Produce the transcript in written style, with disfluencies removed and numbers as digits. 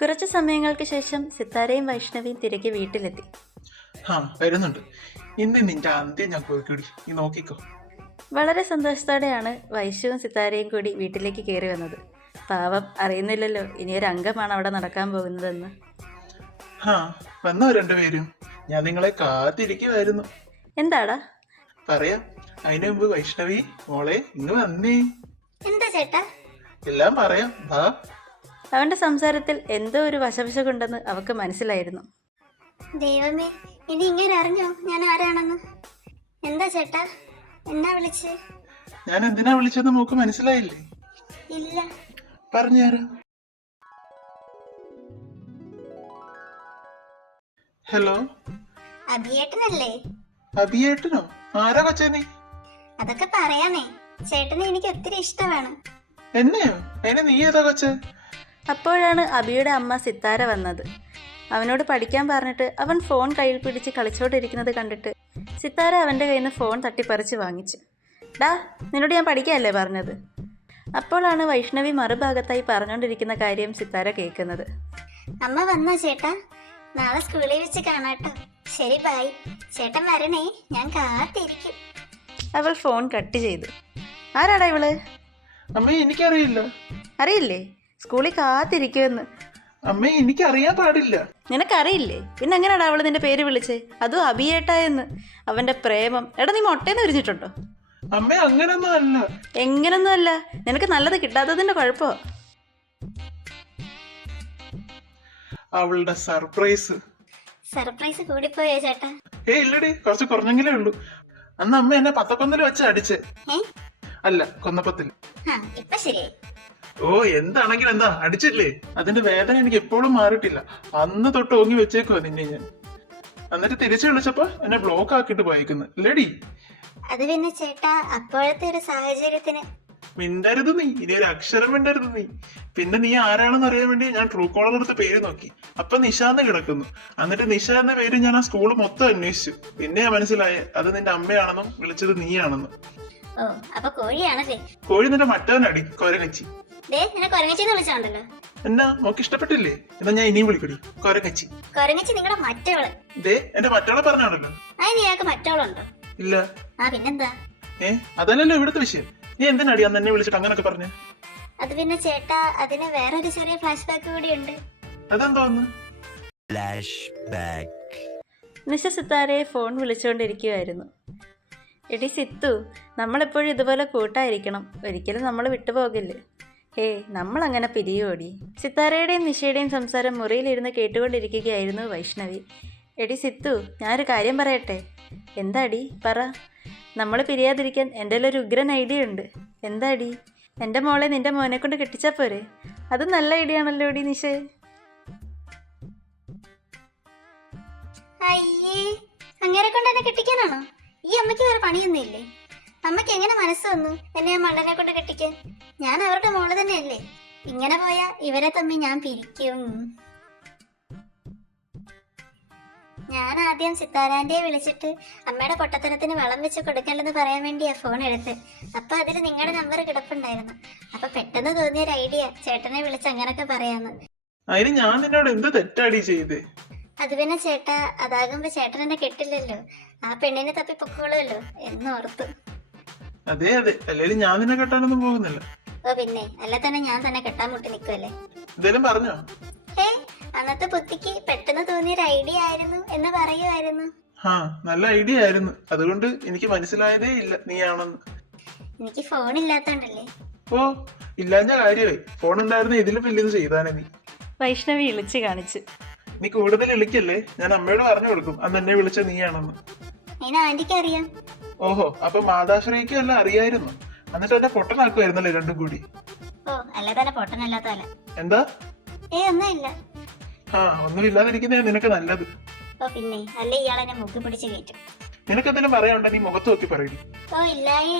കുറച്ചു സമയങ്ങൾക്ക് ശേഷം സിത്താരയും വൈഷ്ണവിയും തിരികെ വീട്ടിലെത്തി. വരുന്നുണ്ട്. ഇന്ന് നിന്റെ അന്ത്യം ഞാൻ പോയിക്കൂടി, നീ നോക്കിക്കോ. വളരെ സന്തോഷത്തോടെയാണ് വൈശുവും സിത്താരയും കൂടി വീട്ടിലേക്ക് കയറി വന്നത്. പാവം അറിയുന്നില്ലല്ലോ ഇനിയൊരു അംഗമാണ് അവിടെ നടക്കാൻ പോകുന്നതെന്ന്. വന്നോ രണ്ടുപേരും? ഞാൻ നിങ്ങളെ കാത്തിരിക്കുമായിരുന്നു. എന്താടാ? പറയാം. അതിനു മുമ്പ് വൈഷ്ണവി മോളെ ഇന്ന് വന്നേ. എന്താ ചേട്ടാ? എല്ലാം പറയാം, വാ. അവന്റെ സംസാരത്തിൽ എന്തോ ഒരു വശവശകുണ്ടെന്ന് അവക്ക് മനസ്സിലായിരുന്നു. ദൈവമേ, ഇനി ഇങ്ങനെ അറിഞ്ഞോ ഞാൻ ആരാണെന്ന്? എന്താ ചേട്ടാ എന്നാ വിളിച്ച്? ഞാൻ എന്തിനാ വിളിച്ചെന്ന് മോക്ക് മനസ്സിലായില്ലേ? ഇല്ല. പറഞ്ഞുതരാം. ഹലോ, അഭിയേട്ടനല്ലേ? അഭിയേട്ടനോ? ആരാ കൊച്ചേ നീ? അതൊക്കെ പറയാനേ, ചേട്ടനെ എനിക്ക് ഒത്തിരി ഇഷ്ടമാണ്. എന്നെയോ? അതിന് നീ ഏതാ കൊച്ചേ? അപ്പോഴാണ് അബിയുടെ അമ്മ സിത്താര വന്നത്. അവനോട് പഠിക്കാൻ പറഞ്ഞിട്ട് അവൻ ഫോൺ കയ്യിൽ പിടിച്ച് കളിച്ചോണ്ടിരിക്കുന്നത് കണ്ടിട്ട് സിത്താര അവൻ്റെ കയ്യിൽ നിന്ന് ഫോൺ തട്ടിപ്പറിച്ച് വാങ്ങിച്ചു. ഡാ, നിന്നോട് ഞാൻ പഠിക്കാനല്ലേ പറഞ്ഞത്? അപ്പോഴാണ് വൈഷ്ണവി മറുഭാഗത്തായി പറഞ്ഞുകൊണ്ടിരിക്കുന്ന കാര്യം സിത്താര കേൾക്കുന്നത്. അമ്മ വന്നോ ചേട്ടാ? നാളെ സ്കൂളിൽ വെച്ച് കാണാട്ടോ. ശരി, ബൈ. ചേട്ടൻ വരണേ, ഞാൻ കാത്തിരിക്കും. അവൾ ഫോൺ കട്ട് ചെയ്തു. ആരാടാ ഇവള്? അമ്മേ, എനിക്കറിയില്ല. അറിയില്ലേ? സ്കൂളിൽ കാത്തിരിക്കുമെന്ന്. അമ്മേ, എനിക്കറിയാൻ പാടില്ല. നിനക്കറിയില്ലേ? പിന്നെ എങ്ങനെയാടാ അവള് നിന്റെ പേര് വിളിച്ചേ? അതും അഭിയേട്ടാ എന്ന്. അവന്റെ പ്രേമം. എടാ, നീ മൊട്ടേന്ന് ഉരിഞ്ഞിട്ടുണ്ടോ? അമ്മേ, അങ്ങനൊന്നും അല്ല. എങ്ങനൊന്നും അല്ല, നിനക്ക് നല്ലത് കിട്ടാത്തതിന്റെ കുഴപ്പമോ? അവളുടെ സർപ്രൈസ് കൂടിപ്പോയോ ചേട്ടാ? ഇല്ലടി, കുറച്ച് കുറഞ്ഞെങ്കിലേ ഉള്ളൂ. അന്ന് അമ്മ എന്നെ പത്തക്കൊന്നിൽ വെച്ച് അടിച്ചേ. അല്ല, കൊന്നപ്പത്തിൽ. ഇപ്പൊ ശരിയായി. എന്താണെങ്കിലും എന്താ, അടിച്ചില്ലേ? അതിന്റെ വേദന എനിക്ക് എപ്പോഴും മാറിയിട്ടില്ല. അന്ന് തൊട്ട് ഓങ്ങി വെച്ചേക്കുവാ നിന്നെ ഞാൻ. എന്നിട്ട് തിരിച്ചു വിളിച്ചപ്പോ എന്നെ ബ്ലോക്ക് ആക്കിട്ട് പോയേക്കുന്നു ലേഡി. അത് പിന്നെ ചേട്ടാ, അപ്പോഴത്തെ ഒരു സാഹചര്യത്തിന്. മിണ്ടരുത് നീ, ഇനി ഒരു അക്ഷരം മിണ്ടരുത് നീ. പിന്നെ നീ ആരാണെന്ന് അറിയാൻ വേണ്ടി ഞാൻ ട്രൂ കോളർ എടുത്ത് പേര് നോക്കി. അപ്പൊ നിഷാന്ന് കിടക്കുന്നു. എന്നിട്ട് നിഷ എന്ന പേര് ഞാൻ ആ സ്കൂള് മൊത്തം അന്വേഷിച്ചു. പിന്നെയാ മനസ്സിലായേ അത് നിന്റെ അമ്മയാണെന്നും വിളിച്ചത് നീയാണെന്നും. അപ്പൊ കോഴിയാണല്ലേ? കോഴി നിന്റെ മറ്റവനടി, കൊരങ്ങച്ചി. വിളിച്ചോണ്ടല്ലോ. എന്നാ നോക്കി ഇഷ്ടപ്പെട്ടില്ലേ? എന്നാ ഞാൻ ഇനിയും വിളിക്കടി, കൊരങ്ങച്ചി. കൊരങ്ങച്ചി നിങ്ങളുടെ മറ്റവള്. എന്റെ മറ്റവളെ പറഞ്ഞാണല്ലോ. അതിന് മറ്റവളുണ്ടോ? ഇല്ല. പിന്നെന്താ? അതല്ലല്ലോ ഇവിടുത്തെ വിഷയം. നീ എന്തിനാടി അന്ന് എന്നെ വിളിച്ചിട്ട് അങ്ങനൊക്കെ പറഞ്ഞേ? അത് പിന്നെ ചേട്ടാ, അതിന് വേറൊരു ചെറിയ ഫ്ലാഷ് ബാക്ക് കൂടി ഉണ്ട്. അതെന്തോന്ന്? നിഷ സിത്താരയെ ഫോൺ വിളിച്ചുകൊണ്ടിരിക്കുകയായിരുന്നു. എടി സിത്തു, നമ്മളെപ്പോഴും ഇതുപോലെ കൂട്ടായിരിക്കണം. ഒരിക്കലും നമ്മൾ വിട്ടുപോകില്ലേ. നമ്മളങ്ങനെ പിരിയോടി. സിത്താരയുടെയും നിഷയുടെയും സംസാരം മുറിയിലിരുന്ന് കേട്ടുകൊണ്ടിരിക്കുകയായിരുന്നു വൈഷ്ണവി. എടി സിത്തു, ഞാനൊരു കാര്യം പറയട്ടെ? എന്താടി, പറ. നമ്മൾ പിരിയാതിരിക്കാൻ എൻ്റെ ഒരു ഉഗ്രൻ ഐഡിയ ഉണ്ട്. എന്താടി? എൻ്റെ മോളെ നിന്റെ മോനെ കൊണ്ട് കെട്ടിച്ചാൽ പോരെ? അത് നല്ല ഐഡിയ ആണല്ലോ ഡി നിഷേ. അയ്യേ, അങ്ങനെ കൊണ്ട് എന്നെ കെട്ടിക്കാനാണോ? ഈ അമ്മയ്ക്ക് വേറെ പണിയൊന്നും ഇല്ലേ? അമ്മയ്ക്ക് എങ്ങനെ മനസ്സ് വന്നു എന്നെ ആ മണ്ടനെ കൊണ്ട് കെട്ടിക്കാൻ? ഞാൻ അവരുടെ മോള് തന്നെയല്ലേ. ഇങ്ങനെ പോയാ ഇവരെ തമ്മിൽ ഞാൻ പിരിക്കും. ഞാൻ ആദ്യം സിത്താരാന്റെ വിളിച്ചിട്ട് അമ്മയുടെ പൊട്ടത്തരത്തിന് വളം വെച്ച് കൊടുക്കല്ലെന്ന് പറയാൻ വേണ്ടിയാ ഫോൺ എടുത്ത്. അപ്പൊ അതിൽ നിങ്ങളുടെ നമ്പർ കിടപ്പുണ്ടായിരുന്നു. അപ്പൊ പെട്ടെന്ന് തോന്നിയൊരു ഐഡിയ ചേട്ടനെ വിളിച്ച് അങ്ങനൊക്കെ പറയാന്ന്. അതിന് ഞാൻ നിന്നോട് എന്ത് തെറ്റാടി ചെയ്തേ? അത് പിന്നെ ചേട്ടാ, അതാകുമ്പോ ചേട്ടൻ എന്നെ കെട്ടില്ലല്ലോ, ആ പെണ്ണിനെ തപ്പി പൊക്കോളുമല്ലോ എന്നോർത്തു. അതെ, അല്ലെങ്കിൽ ഞാൻ നിന്നെ കെട്ടാനൊന്നും പോകുന്നില്ല. പിന്നെ അല്ല തന്നെ ഞാൻ തന്നെ കെട്ടാൻ മുട്ടി നിൽക്കുമല്ലേ. എന്തേലും പറഞ്ഞോ? അന്നത്തെ ബുദ്ധിക്ക് പെട്ടെന്ന് തോന്നിയൊരു ഐഡിയ ആയിരുന്നു എന്ന് പറയുമായിരുന്നു. നല്ല ഐഡിയ ആയിരുന്നു. അതുകൊണ്ട് എനിക്ക് മനസ്സിലായതേ ഇല്ല നീയാണെന്ന്. എനിക്ക് ഫോൺ ഇല്ലാത്തോണ്ടല്ലേ? ഇല്ലാഞ്ഞ കാര്യമായി. ഫോൺ ഉണ്ടായിരുന്ന ഇതിലും വലിയത് ചെയ്താനേ നീ. വൈഷ്ണവി ഇളിച്ച് കാണിച്ചു. നീ കൂടുതൽ ഇളിക്കല്ലേ, ഞാൻ അമ്മയോട് പറഞ്ഞു കൊടുക്കും അന്ന് എന്നെ വിളിച്ച നീയാണെന്ന്. ആന്റിക്ക് അറിയാം. അപ്പൊ മാതാശ്രീക്കും എല്ലാം അറിയായിരുന്നു. എന്നിട്ട് എന്നെ പൊട്ടനാക്കുമായിരുന്നല്ലേ രണ്ടും കൂടി. അല്ല തന്നെ പൊട്ടനല്ലാത്തല്ല. എന്താ? ഒന്നുമില്ല. ഒന്നുമില്ലാതിരിക്കുന്നേ നിനക്ക് നല്ലത്. പിന്നെ അല്ല ഇയാളെന്നെ മുക്കി പിടിച്ച് കയറ്റും. നിനക്കെന്തെങ്കിലും പറയാനുണ്ടോ? നീ മുഖത്ത് നോക്കി പറയടി. ഇല്ലായേ.